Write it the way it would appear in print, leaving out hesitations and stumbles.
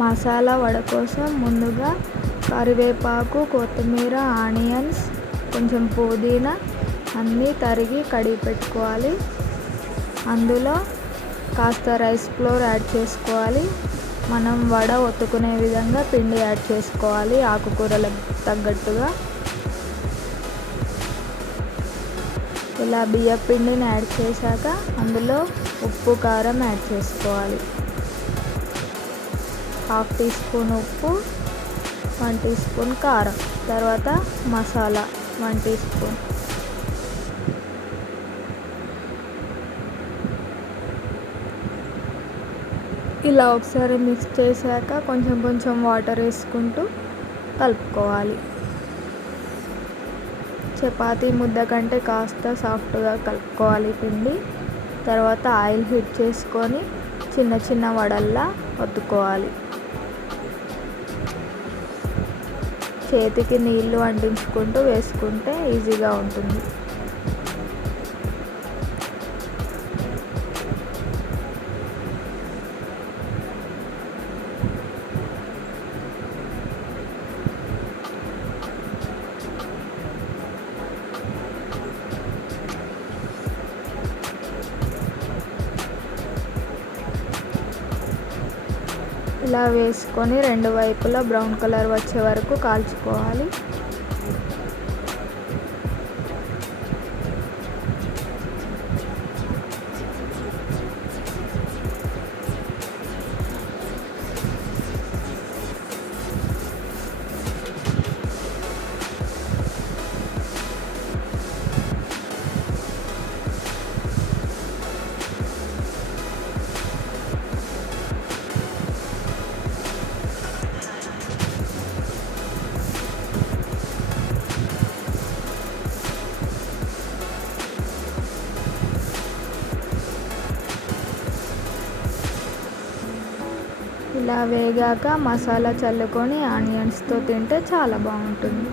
మసాలా వడ కోసం ముందుగా కరివేపాకు, కొత్తిమీర, ఆనియన్స్, కొంచెం పుదీనా అన్నీ తరిగి కడిగి పెట్టుకోవాలి. అందులో కాస్త రైస్ ఫ్లోర్ యాడ్ చేసుకోవాలి. మనం వడ ఒత్తుకునే విధంగా పిండి యాడ్ చేసుకోవాలి ఆకుకూరలకు తగ్గట్టుగా. ఇలా బియ్యం పిండిని యాడ్ చేశాక అందులో ఉప్పు, కారం యాడ్ చేసుకోవాలి. 1/2 టీ స్పూన్ ఉప్పు, 1 టీ స్పూన్ కారం, తర్వాత మసాలా 1 టీ స్పూన్. ఇలా ఒకసారి మిక్స్ చేశాక కొంచెం కొంచెం వాటర్ వేసుకుంటూ కలుపుకోవాలి. చపాతీ ముద్ద కంటే కాస్త సాఫ్ట్గా కలుపుకోవాలి పిండి. తర్వాత ఆయిల్ హీట్ చేసుకొని చిన్న చిన్న వడల్లా ఒత్తుకోవాలి. చేతికి నీళ్లు అంటించుకుంటూ వేసుకుంటే ఈజీగా ఉంటుంది. ఇలా వేసుకొని రెండు వైపులా బ్రౌన్ కలర్ వచ్చే వరకు కాల్చుకోవాలి. ఇలా వేగాక మసాలా చల్లుకొని ఆనియన్స్తో తింటే చాలా బాగుంటుంది.